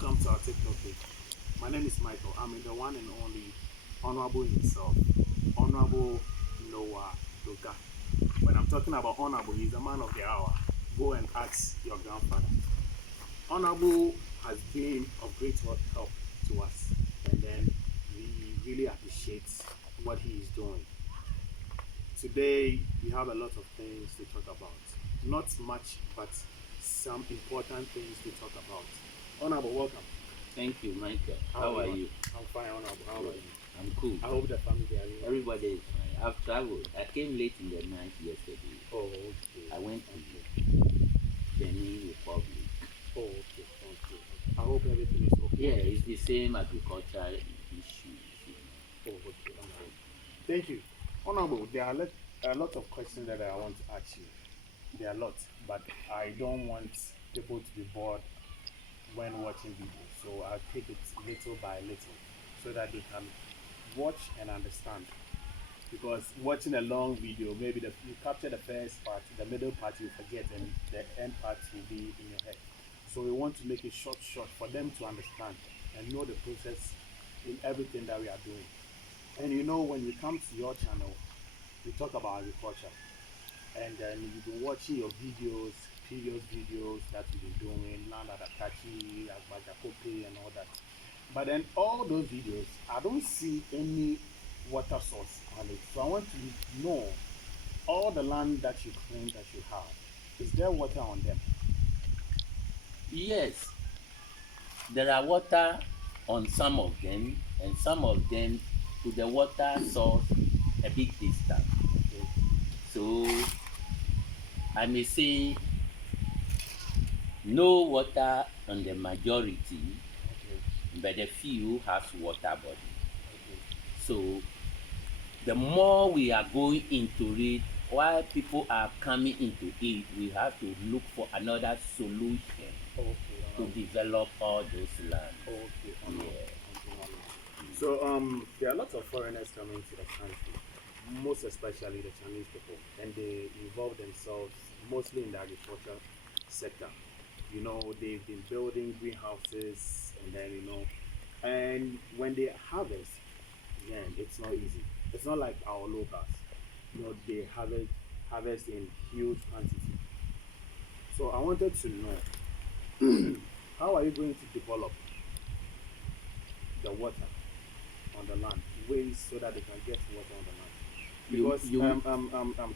welcome to our TikTok page. My name is Michael. I'm the one and only Honorable himself, Honorable Noah Dogah. When I'm talking about Honorable, he's a man of the hour. Go and ask your grandfather. Honorable has been of great help to us, and then we really appreciate what he is doing. Today, we have a lot of things to talk about. Not much, but some important things to talk about. Honorable, welcome. Thank you, Michael. How are you? I'm fine, Honorable. How are you? I'm cool. I hope the family are well. Everybody is fine. I've traveled. I came late in the night yesterday. Oh, okay. I went to Benin Republic. Oh, okay. Okay. I hope everything is okay. Yeah, it's the same agricultural issues. Oh, okay. Honorable. Thank you. Honorable, there are a lot of questions that I want to ask you. There are lots, but I don't want people to be bored when watching videos. So I'll take it little by little so that they can watch and understand. Because watching a long video, maybe you capture the first part, the middle part you forget, and the end part will be in your head. So we want to make it short for them to understand and know the process in everything that we are doing. And when you come to your channel, we talk about agriculture, and then you've been watching your videos, previous videos that you've been doing, land adakachi, agbajakope, and all that. But then all those videos, I don't see any water source on it. So I want to know all the land that you claim that you have. Is there water on them? Yes, there are water on some of them, and some of them to the water source a big distance. Okay. So I may say no water on the majority, Okay. but a few has water body. Okay. So the more we are going into it, while people are coming into it, we have to look for another solution Okay. to develop all those lands. Okay. Yeah. Okay. So there are lots of foreigners coming to the country, most especially the Chinese people, and they involve themselves mostly in the agriculture sector. They've been building greenhouses, and then and when they harvest, again, it's not easy. It's not like our locals. They harvest in huge quantity. So I wanted to know how are you going to develop the water on the land, ways so that they can get water on the land. Because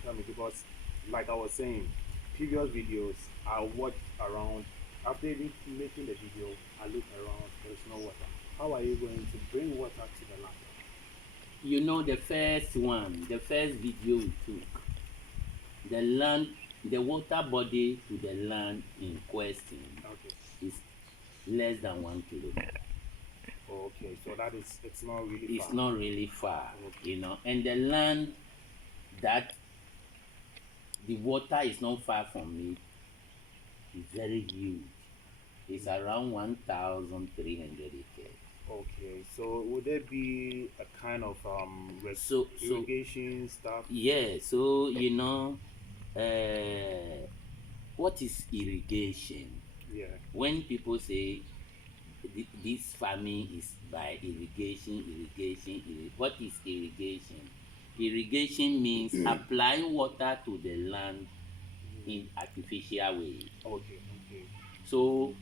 tell me, because like I was saying, previous videos I watched around. After even making the video, I look around. There's no water. How are you going to bring water to the land? The first video we took, the water body to the land in question is less than 1 kilometer. Okay, so it's not really far. It's not really far, Okay. and the land that the water is not far from it is very huge. It's around 1,300 acres. Okay, so would there be a kind of irrigation stuff? Yeah, so what is irrigation? Yeah. When people say this farming is by irrigation, what is irrigation? Irrigation means applying water to the land in artificial ways. Okay. So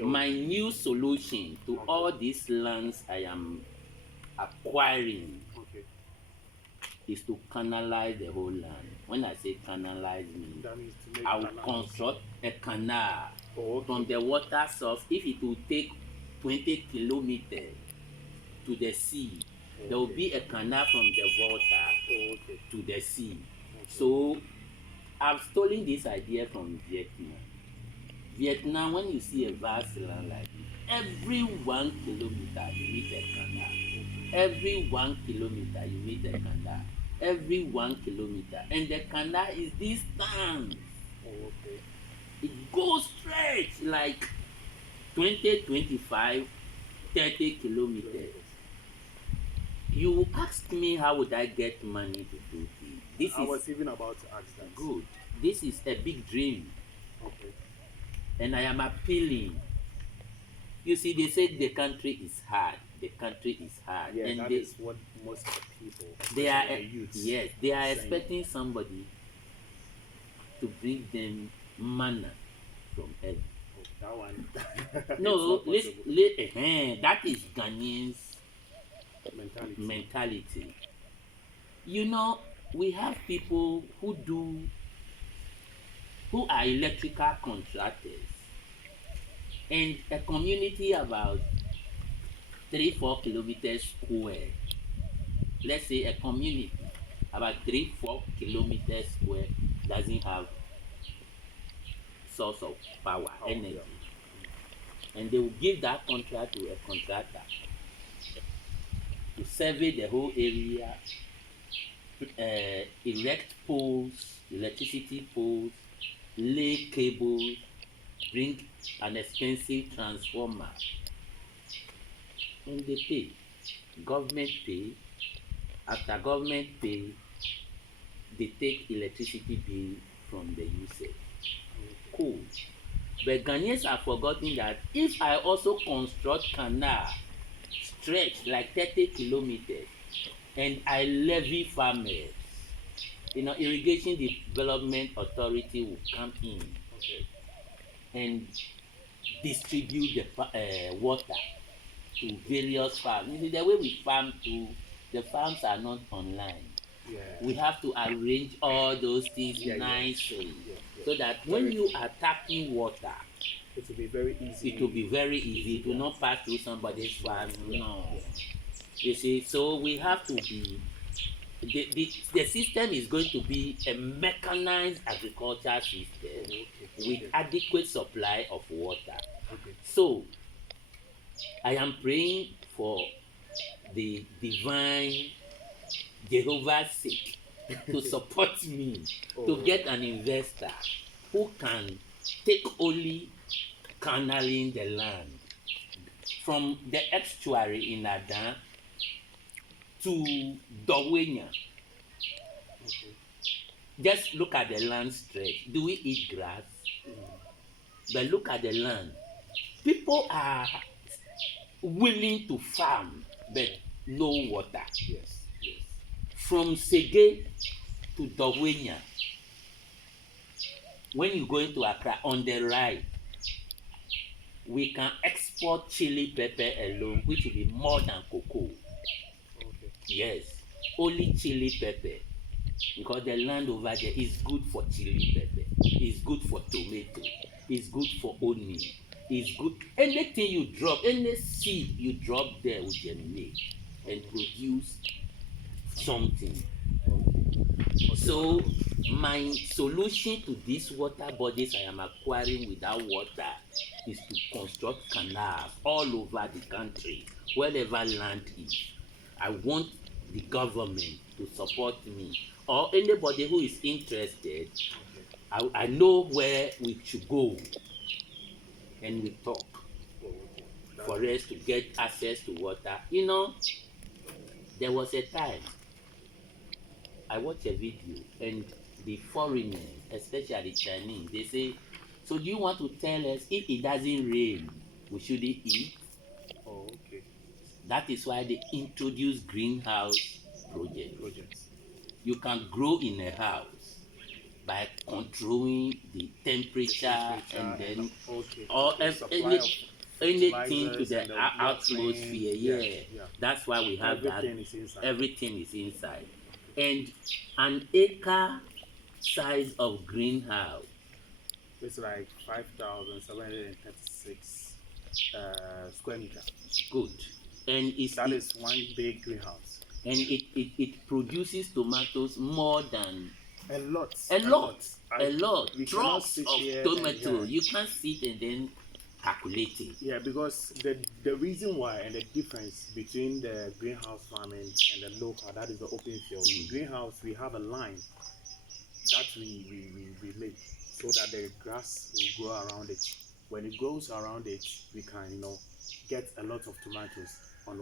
my new solution to all these lands I am acquiring is to canalize the whole land. When I say canalize means I will construct a canal from the water source. If it will take 20 kilometers to the sea, there will be a canal from the water to the sea. So I've stolen this idea from Vietnam. Vietnam, when you see a vast land like this, every 1 kilometer you meet a canal. Every 1 kilometer you meet a canal. Every 1 kilometer, and the canal is distance. It goes straight like 20, 25, 30 kilometers. You asked me how would I get money to do this. I was even about to ask that. Good. This is a big dream. Okay. And I am appealing You see, they say the country is hard. The country is hard. Yeah, And that is what most of the people, they are, especially the youths, yes, they are saying. expecting somebody to bring them manna from heaven. Oh, that one, it's No, not possible. that is Ghanaians Mentality. mentality. You know, we have people who are electrical contractors, and a community about 3-4 kilometers square. Let's say a community about 3-4 kilometers square doesn't have source of power, How, yeah. energy, and they will give that contract to a contractor to survey the whole area, erect poles, electricity poles, lay cables, bring an expensive transformer, and they pay. Government pay. After government pay, they take electricity bill from the usage. Cool. But Ghanaians have forgotten that if I also construct canal stretch like 30 kilometers and I levy farmers, irrigation development authority will come in and distribute the water to various farms. You see, the way we farm too, the farms are not online. Yeah. We have to arrange all those things nicely so that when you are tapping water, it will be very easy. It will be very easy. It will not pass through somebody's farm. No. You see, so we have to be. The system is going to be a mechanized agriculture system with adequate supply of water. So I am praying for the divine Jehovah's sake to support me to get an investor who can take only canneling the land from the estuary in Adan to Dogah. Just look at the land stretch. Do we eat grass? But look at the land. People are willing to farm, but no water. Yes. From Sege to Dogah, when you go into Accra, on the right, we can export chili pepper alone, which will be more than cocoa. Yes, only chili pepper, because the land over there is good for chili pepper, it's good for tomato, it's good for onion, it's good. Anything you drop, any seed you drop there will germinate and produce something. So my solution to these water bodies I am acquiring without water is to construct canals all over the country, wherever land is. I want the government to support me, or anybody who is interested. I know where we should go, and we talk for us to get access to water. There was a time I watched a video, and the foreigners, especially Chinese, they say, so do you want to tell us if it doesn't rain, we shouldn't eat? Oh, okay. That is why they introduced greenhouse projects. You can grow in a house by controlling the temperature and then anything to the atmosphere. Yeah. That's why we have everything is inside. And an acre size of greenhouse, it's like 5,736 square meters. Good. And that is one big greenhouse. And it produces tomatoes more than a lot. Drops of tomato. You can't sit and then calculate it. Yeah, because the reason why and the difference between the greenhouse farming and the local, that is the open field. Greenhouse, we have a line that we make so that the grass will grow around it. When it grows around it, we can get a lot of tomatoes on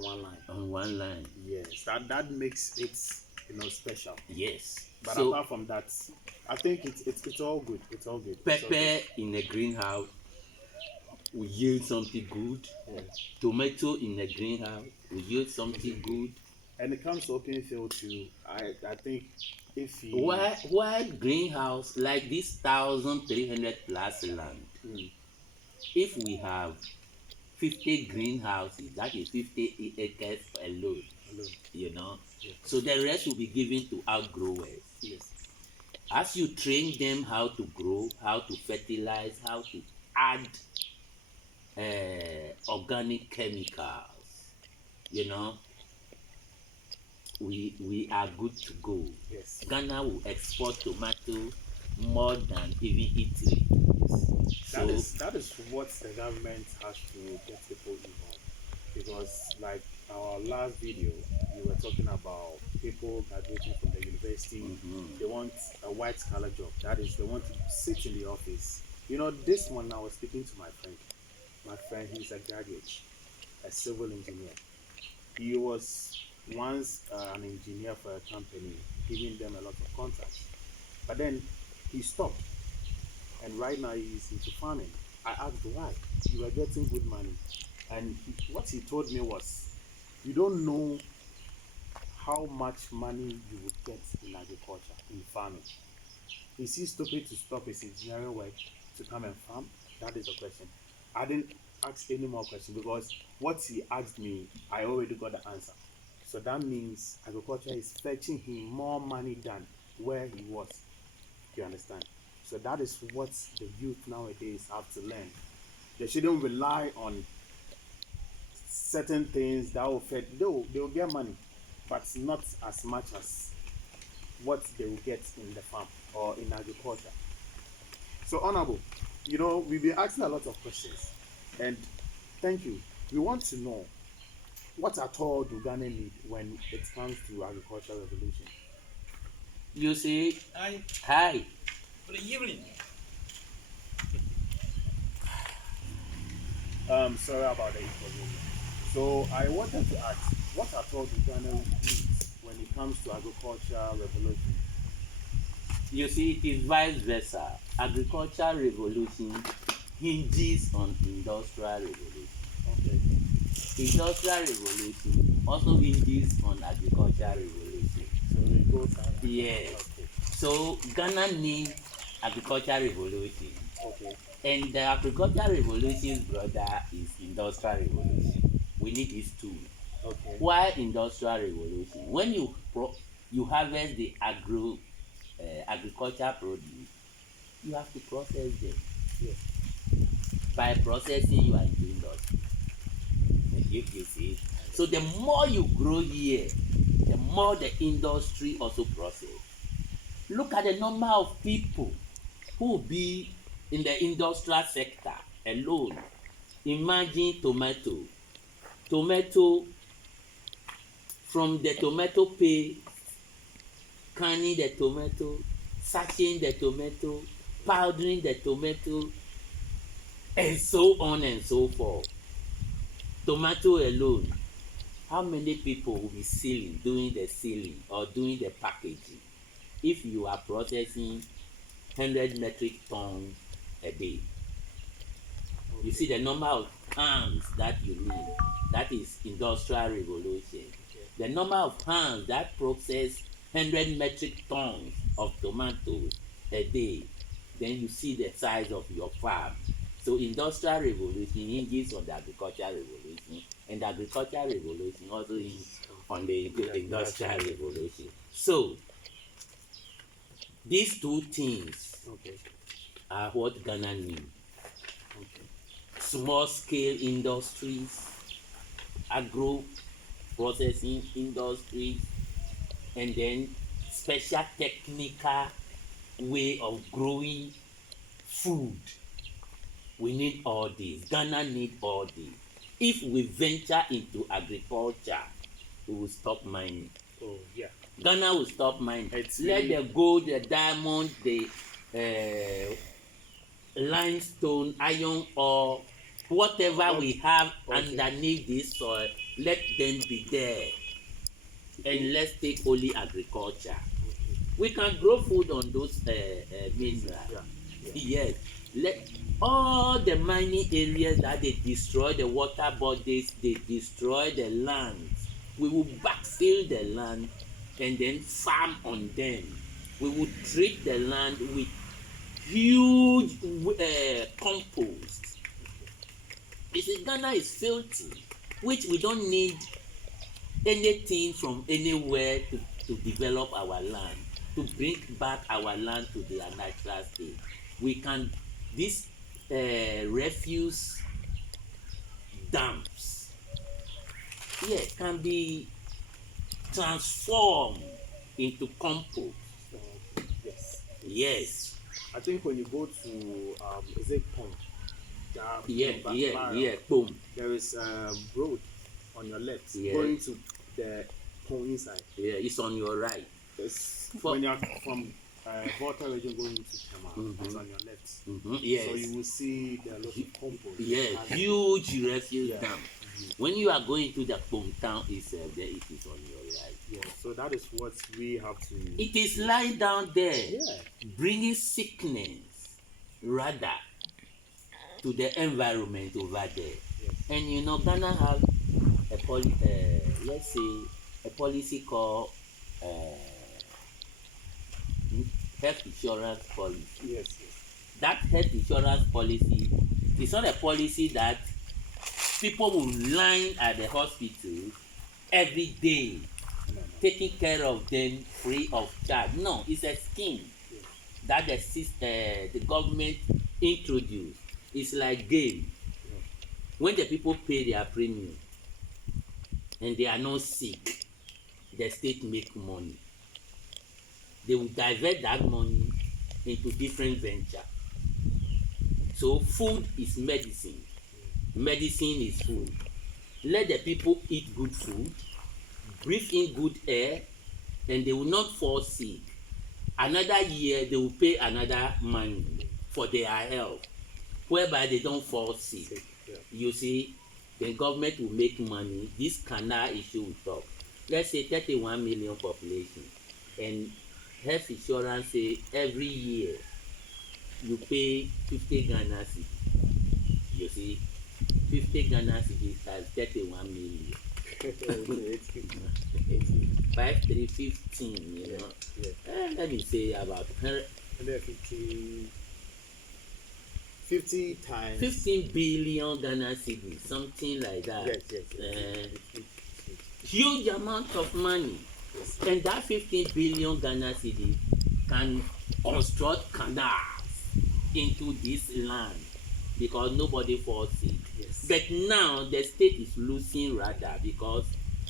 one line. Yes, that makes it special. Yes. But so, apart from that, I think it's all good. It's all good. Pepper in a greenhouse will yield something good. Yeah. Tomato in a greenhouse will yield something good. And it comes to open field too. I think if he Why greenhouse like this 1,300 plus land? mm, If we have 50 greenhouses, that is 50 acres alone, alone. you know. Yeah. So the rest will be given to outgrowers. Yes. As you train them how to grow, how to fertilize, how to add organic chemicals, you know, we are good to go. Yes. Ghana will export tomato more than even Italy. Yes. So That is what the government has to get people involved. Because like our last video, we were talking about people graduating from the university. They want a white collar job. That is, they want to sit in the office. You know, this morning I was speaking to my friend. My friend, he's a graduate, a civil engineer. He was once an engineer for a company, giving them a lot of contracts. But then he stopped, and right now he's into farming. I asked why. You were getting good money, and what he told me was, you don't know how much money you would get in agriculture, in farming. Is he stupid to stop his engineering work to come and farm? That is the question. I didn't ask any more questions because what he asked me, I already got the answer. So that means agriculture is fetching him more money than where he was. Do you understand? So that is what the youth nowadays have to learn. They shouldn't rely on certain things that will fed. They will get money, but not as much as what they will get in the farm or in agriculture. So, Honorable, you know, we've been asking a lot of questions, and thank you. We want to know what at all do Ghana need when it comes to agricultural revolution? you see, Hi, hi, good evening. Sorry about the inconvenience. So, I wanted to ask, what at all do Ghana need when it comes to agricultural revolution? you see, it is vice versa. Agricultural revolution hinges on industrial revolution. Okay. Industrial revolution also hinges on agricultural revolution. So it goes hand in hand. Yes. So Ghana needs agricultural revolution, Okay. and the agricultural revolution's brother is industrial revolution. We need these two. Okay. Why industrial revolution? When you harvest the agricultural produce, you have to process them. Yes. By processing, you are into industry. You see. So the more you grow here, the more the industry also process. Look at the number of people who will be in the industrial sector alone. Imagine tomato. Tomato, from the tomato paste, canning the tomato, sacking the tomato, powdering the tomato, and so on and so forth. Tomato alone, how many people will be doing the sealing or doing the packaging if you are processing 100 metric tons a day? You see the number of hands that you need. That is industrial revolution. The number of hands that process 100 metric tons of tomatoes a day, then you see the size of your farm. So industrial revolution hinges on the agricultural revolution, and the agricultural revolution also hinges on the industrial revolution. So these two things Okay. are what Ghana needs. Okay. Small scale industries, agro processing industries, and then special technical way of growing food. We need all these. Ghana need all these. If we venture into agriculture, we will stop mining. Oh yeah. Ghana will stop mining. It's Let really- the gold, the diamond, the limestone, iron ore, whatever we have underneath this soil, let them be there. And let's take only agriculture. We can grow food on those minerals. Yeah. Yes, Let all the mining areas that they destroy the water bodies, they destroy the lands. We will backfill the land and then farm on them. We will treat the land with huge compost. You see, Ghana is filthy, which we don't need anything from anywhere to develop our land, to bring back our land to their natural state. We can, this refuse dumps, yeah, can be transformed into compost. Yes. Yes. I think when you go to is it Pond? Boom. There is road on your left Yeah. going to the Pond inside. Yeah, it's on your right. It's when you're from Volta region going to Tema, it's on your left. Yes. So you will see there are lots of compost. Yeah, huge refuse dump. When you are going to the hometown itself, there it is on your right. Yeah, so that is what we have to. It is lying down there, Yeah. bringing sickness rather to the environment over there. Yes. And you know, Ghana have a let's say a policy called health insurance policy. Yes. That health insurance policy is not a policy that people will line at the hospital every day, taking care of them free of charge. No, it's a scheme that the government introduced. It's like game. When the people pay their premium and they are not sick, the state make money. They will divert that money into different venture. So food is medicine. Medicine is food. Let the people eat good food, breathe in good air, and they will not fall sick. Another year they will pay another money for their health, whereby they don't fall sick. You see, the government will make money. This canal issue will stop. Let's say 31 million population, and health insurance say every year you pay 50 Ghana cedis. You see, 50 Ghana cedis times 31 million. 5, 3, 15, you know. Let me say about 50 times 15 billion Ghana cedis, something like that. Yes. Huge amount of money. And that 15 billion Ghana cedis can construct canals into this land because nobody falls sick. Yes. But now the state is losing rather because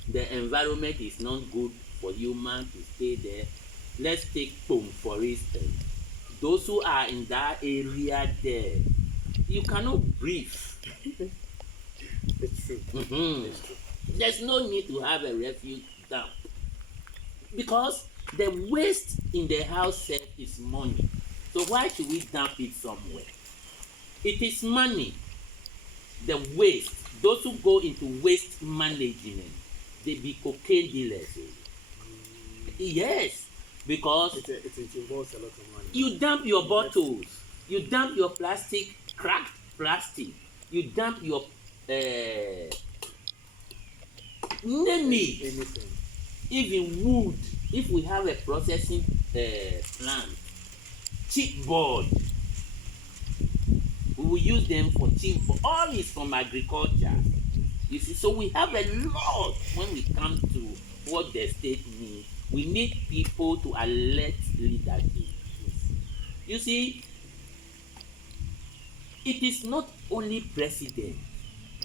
the environment is not good for humans to stay there. Let's take Pom for instance. Those who are in that area there, you cannot breathe. It's true. It's true. There's no need to have a refuge dump because the waste in the house set is money. So why should we dump it somewhere? It is money. The waste, those who go into waste management, they be cocaine dealers. Yes, because it involves a lot of money. you dump your bottles, you dump your plastic, cracked plastic, you dump your name it, Anything. even wood. If we have a processing plant, chipboard, we will use them for chipboard. All is from agriculture. You see, so we have a lot when we come to what the state needs. We need people to alert leadership. You see, it is not only president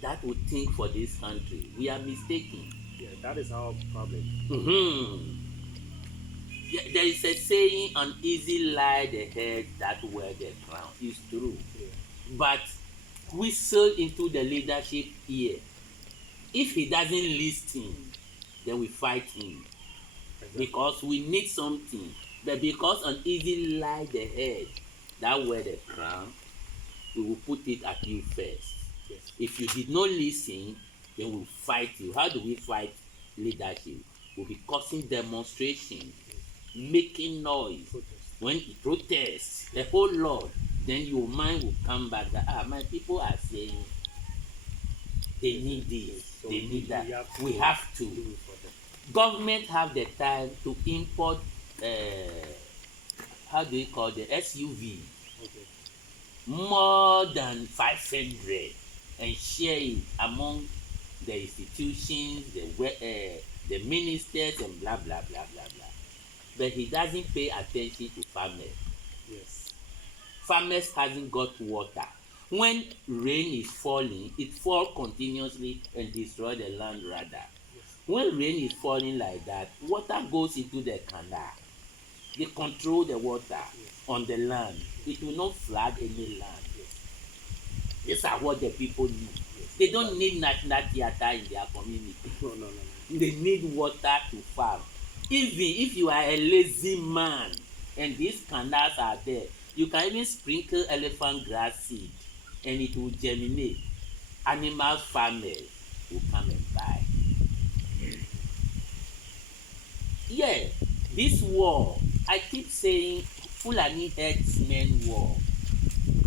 that would think for this country. We are mistaken. Yeah, that is our problem. Yeah, there is a saying, "An easy lie the head that wear the crown." It's true. Yeah. But whistle into the leadership ear. If he doesn't listen, then we fight him. Exactly. Because we need something. But because an easy lie the head that wear the crown, we will put it at you first. Yes. If you did not listen, then we'll fight you. How do we fight leadership? We'll be causing demonstration, making noise. When he protests, the whole lot, then your mind will come back that my people are saying they need this, So they need that. We to have to. do it for them. Government have the time to import how do you call the SUV Okay. more than 500 and share it among the institutions, the ministers and blah blah blah blah blah. But he doesn't pay attention to farmers. Yes. Farmers hasn't got water. When rain is falling, it fall continuously and destroy the land rather. Yes. When rain is falling like that, water goes into the canal. They control the water on the land. It will not flood any land. These are what the people need. They don't need national theatre in their community. No. They need water to farm. Even if you are a lazy man and these canals are there, you can even sprinkle elephant grass seed and it will germinate. Animal farmers will come and buy. Yeah, this war, I keep saying Fulani herdsmen war.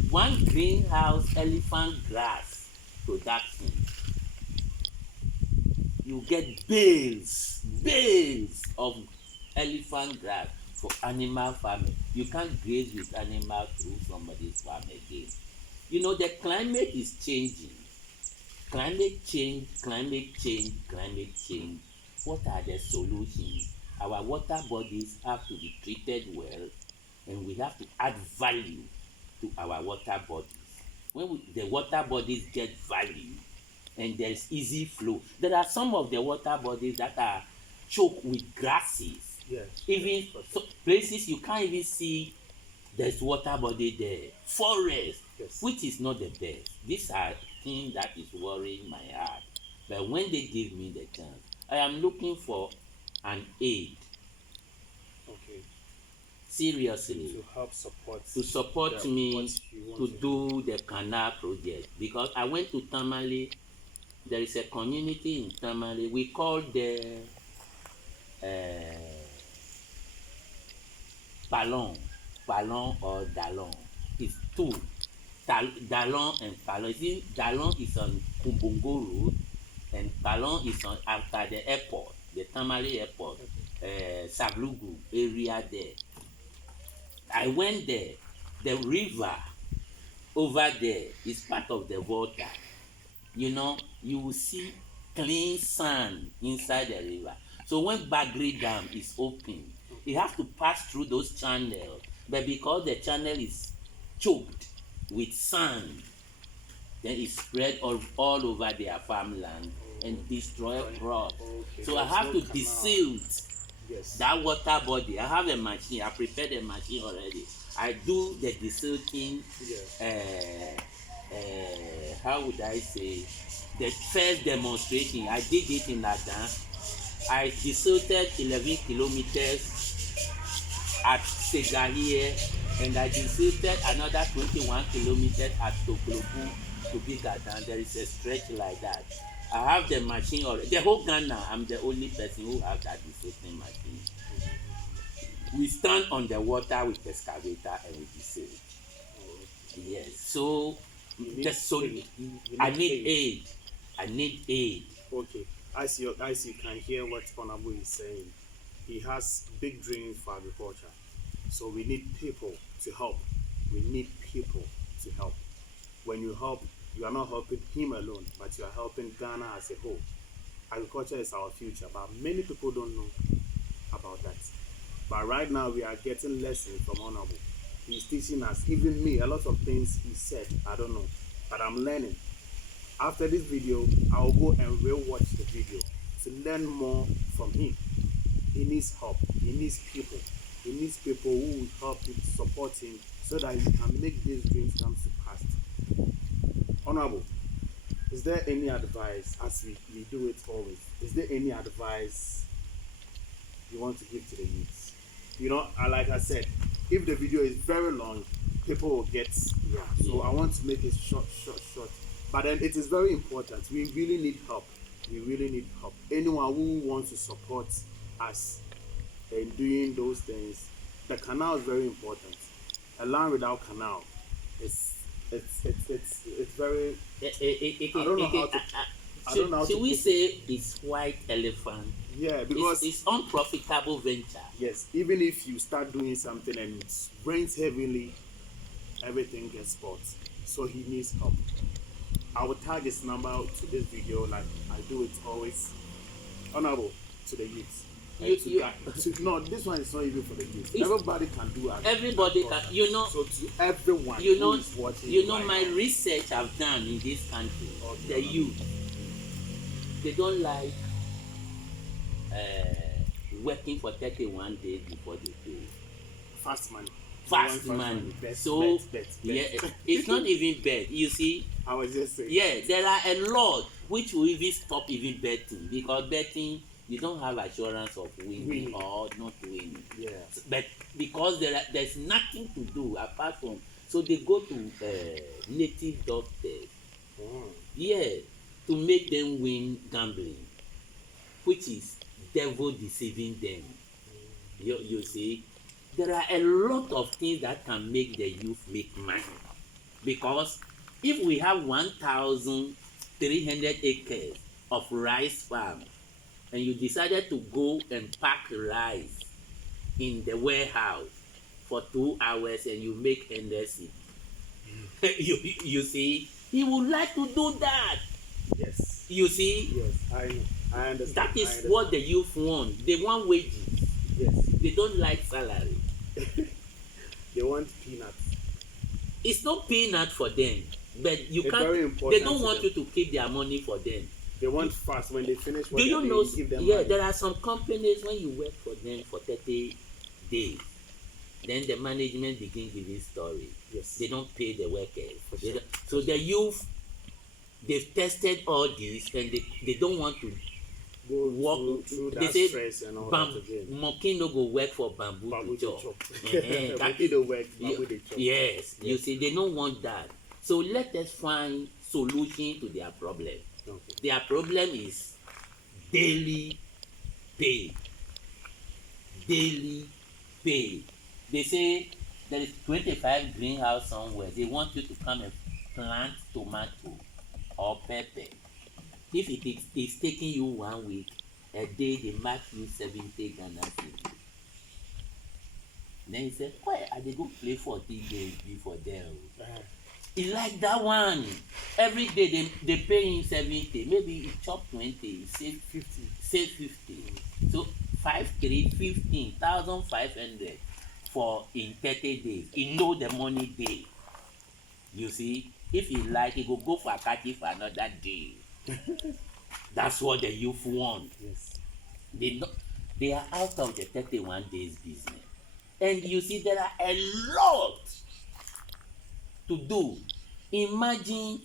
One greenhouse elephant grass production, you get bales of elephant grass for animal farming. You can't graze with animals through somebody's farm again. You know, the climate is changing. Climate change. What are the solutions? Our water bodies have to be treated well, and we have to add value to our water bodies. When the water bodies get value and there's easy flow, there are some of the water bodies that are choked with grasses. Yes. Even places you can't even see there's water body there. Forest, which is not the best. These are things that is worrying my heart. But when they give me the chance, I am looking for an aid. Okay. Seriously. To help support. To support me to do the canal project, because I went to Tamale. There is a community in Tamale. We call the Palon or Dalon. It's two. Dalon and Palon. See, Dalon is on Kumbongo Road and Palon is on after the airport, the Tamale airport, Sablugu area there. I went there. The river over there is part of the water. You know, you will see clean sand inside the river. So when Bagri Dam is open, it has to pass through those channels. But because the channel is choked with sand, then it spread all over their farmland and destroy crops. Okay. So I have to desilt that water body. I have a machine. I prepared a machine already. I do the desilting. How would I say? The first demonstration, I did it in Adan. I desilted 11 kilometers at Segahie, and I desilted another 21 kilometers at Toklobu to Bikadan. There is a stretch like that. I have the machine already. The whole Ghana, I'm the only person who have that desilting machine. We stand on the water with excavator and we desilt. Yes, so I need aid. Okay, as you can hear what Honorable is saying. He has big dreams for agriculture. So we need people to help. We need people to help. When you help, you are not helping him alone, but you are helping Ghana as a whole. Agriculture is our future, but many people don't know about that. But right now we are getting lessons from Honorable. He's teaching us, even me, a lot of things he said, I don't know, but I'm learning. After this video, I'll go and re-watch the video to learn more from him. He needs help. He needs people. He needs people who will help him, support him, so that he can make these dreams come to pass. Honorable, is there any advice, as we do it always, is there any advice you want to give to the youths? You know, like I said, if the video is very long, people will get, so I want to make it short. But then it is very important. We really need help. Anyone who wants to support us in doing those things, the canal is very important. A land without canal It's very. I don't know how to. I don't should, know how to should we put it. say it's white elephant? Yeah, It's, because it's unprofitable venture. yes, even if you start doing something and it rains heavily, everything gets spoiled. So he needs help. I will tag his number to this video, like I do it always. Honorable to the youth. You, And to, you, no, this one is not even for the youth. it's, Everybody can do it. everybody can, So to everyone you who know, is watching, you know, right my now, research I've done in this country, okay, the youth, they don't like working for 31 days before they pay. fast money. Fast money. Bet, So, bet. yeah, it's not even bet. You see, I was just saying. yeah, there are a lot which will even stop even betting, because betting, you don't have assurance of winning or not winning. Yeah. But because there's nothing to do apart from, so they go to native doctors, yeah, to make them win gambling, which is devil deceiving them. You see, there are a lot of things that can make the youth make money, because if we have 1,300 acres of rice farm and you decided to go and pack rice in the warehouse for 2 hours and you make NSC, you see, he would like to do that. Yes. You see, yes, I understand. that is what the youth want. They want wages. Yes. They don't like salary. They want peanuts. It's not peanut for them, but you It's can't. very They important don't to want them. you to keep their money for them. They want fast when they finish. Do you know? Give them Yeah, money. there are some companies when you work for them for 30 days, then the management begin giving story. Yes. They don't pay the workers. For They sure. don't, so the youth, they've tested all this and they don't want to Go work. through They that say stress and all that again. monkey no go work for bamboo Bamboo to dey chop. chop. That Monkey is- dey work, bamboo dey chop. Yes, you see, they don't want that. So let us find solution to their problem. Okay. Their problem is daily pay. Daily pay. They say there is 25 greenhouse somewhere. They want you to come and plant tomato or pepper. If it's taking you 1 week, a day they mark you 70 Ghana cedis. Then he said, why I dey go play 40 days before there? He like that one. Every day they pay him 70. Maybe he chop 20, he save 50. Save 50. So 15,500 for in 30 days. He know the money day. You see, if he like, he go for Akati for another day. That's what the youth want. Yes. They are out of the 31 days business. And you see, there are a lot to do. Imagine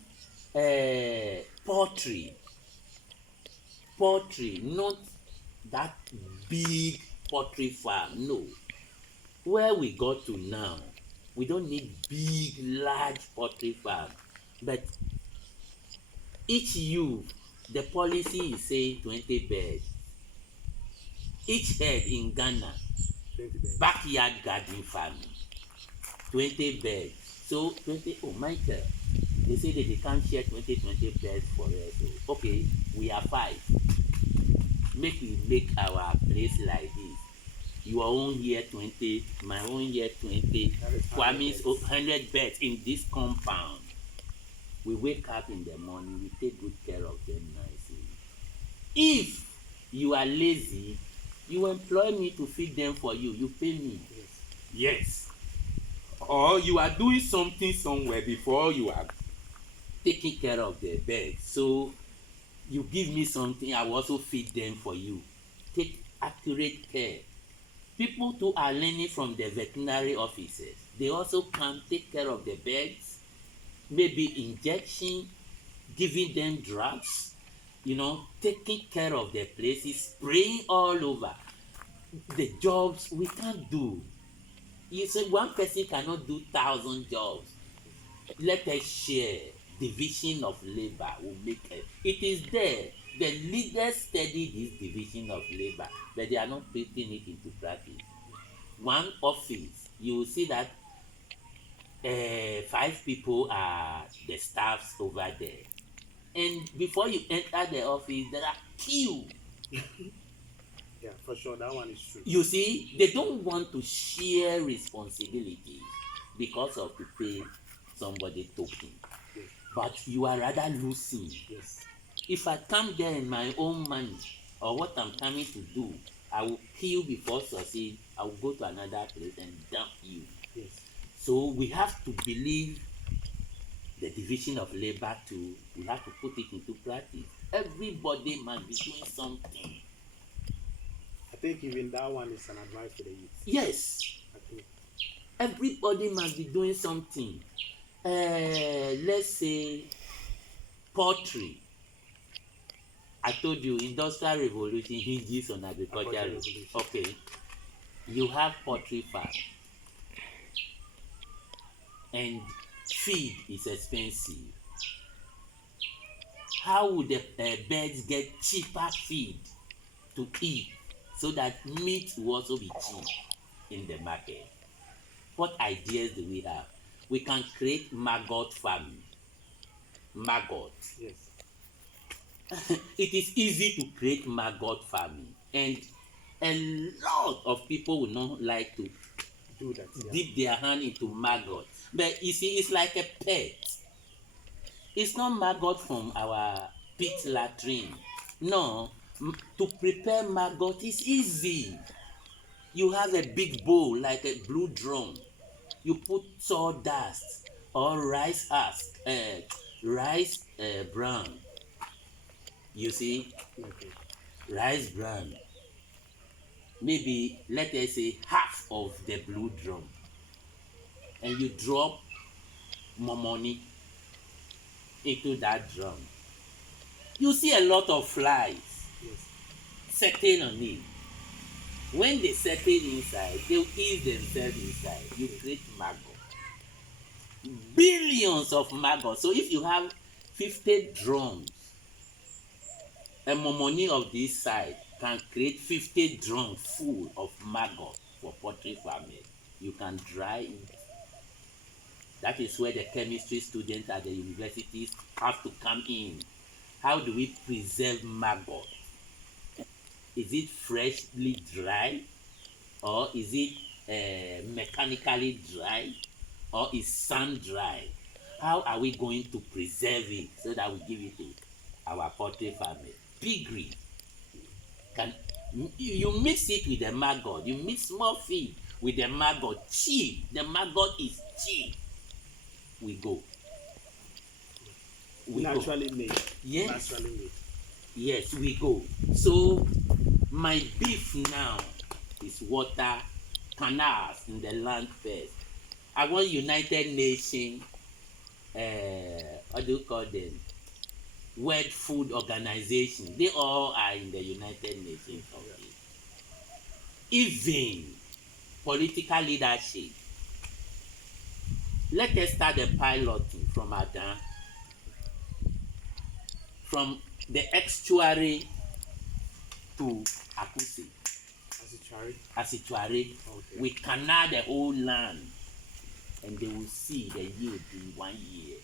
poultry, not that big poultry farm. No, where we got to now, we don't need big, large poultry farm. But each youth, the policy is saying 20 birds. Each head in Ghana, backyard garden farming, 20 birds. So 20, oh Michael, they say that they can't share 20 birds for us. So, okay, we are 5. Make we make our place like this. Your own here 20, my own here 20. Kwame's 100 birds in this compound. We wake up in the morning, we take good care of them nicely. If you are lazy, you employ me to feed them for you. You pay me. Yes. Or you are doing something somewhere before you are taking care of the birds. So you give me something, I will also feed them for you. Take accurate care. People too are learning from the veterinary officers. They also can take care of the birds, maybe injection, giving them drugs, taking care of their places, spraying all over. The jobs we can't do. You say one person cannot do 1,000 jobs. Let us share. Division of labor will make it. It is there. The leaders study this division of labor, but they are not putting it into practice. One office, you will see that 5 people are the staffs over there, and before you enter the office there are queue. Yeah, for sure, that one is true. You see, they don't want to share responsibilities because of to pay somebody token, Yes. but you are rather losing. Yes. If I come there in my own money or what I'm coming to do, I will kill before succeed. I will go to another place and dump you. Yes. So we have to believe the division of labor too. We have to put it into practice. Everybody must be doing something. I think even that one is an advice to the youth. Yes, I think. everybody must be doing something. Let's say poultry. I told you industrial revolution hinges on agriculture. Okay, you have poultry farm and feed is expensive. How would the birds get cheaper feed to eat so that meat will also be cheap in the market? What ideas do we have? We can create maggot farming. Maggot. Yes. It is easy to create maggot farming, and a lot of people would not like to Do that. Yeah. dip their hand into maggot. But you see, it's like a pet. It's not maggot from our pit latrine. No, to prepare maggot is easy. You have a big bowl like a blue drum. You put sawdust or rice husk, rice bran. You see, Okay. rice bran. Maybe let us say half of the blue drum, and you drop more money into that drum. You see a lot of flies Yes. setting on it. When they settle inside, they'll ease themselves inside. You create maggot. Billions of maggots. So if you have 50 drums, a momoni of this side can create 50 drums full of maggot for poultry farmers. You can dry it. That is where the chemistry students at the universities have to come in. How do we preserve maggot? Is it freshly dry, or is it mechanically dry, or is sun dry? How are we going to preserve it so that we give it to our poultry farmers? Piggery. You mix it with the maggot. You mix small feed with the maggot. Cheap. The maggot is cheap. We go. Naturally made. Yes. Naturally made. Yes, we go. So my beef now is water, canals in the land first. I want United Nations, what do you call them? World Food Organization. They all are in the United Nations office. Even political leadership. Let us start the piloting from Adan, from the estuary to Akusi. Asituare. Okay. We canal the whole land, and they will see the yield in 1 year.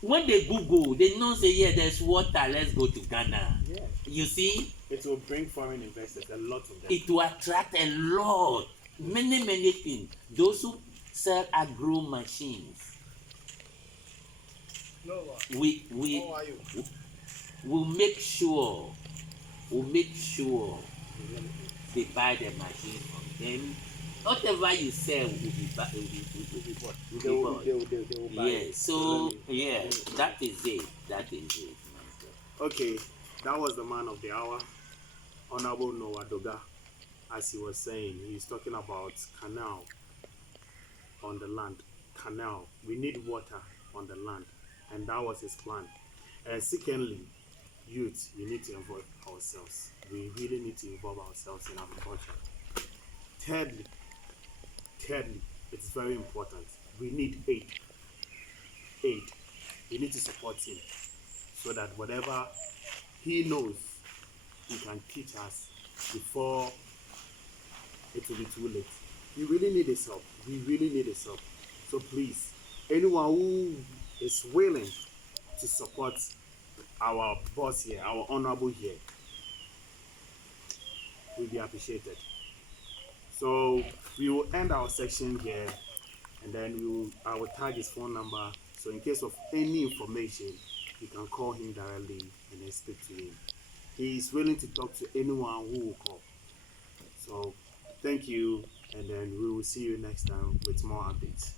When they Google, they know say, yeah, there's water, let's go to Ghana. Yeah. You see? It will bring foreign investors, a lot of them. It will attract a lot, many things. Those who sell agro machines. We'll make sure they buy the machine from them. Whatever you sell will be bought. They will buy. Yeah, so yeah, that is it. Okay, that was the man of the hour, Honorable Noah Dogah. As he was saying, he's talking about canal on the land. Canal. We need water on the land, and that was his plan. And secondly, youth, we need to involve ourselves. We really need to involve ourselves in agriculture. Thirdly, it's very important. We need aid. We need to support him so that whatever he knows, he can teach us before it will be too late. we really need his help. We really need his help. So please, anyone who is willing to support our boss here, our honorable here, will be appreciated. So we will end our section here, and then I will tag his phone number. So in case of any information, you can call him directly and then speak to him. He is willing to talk to anyone who will call. So thank you, and then we will see you next time with more updates.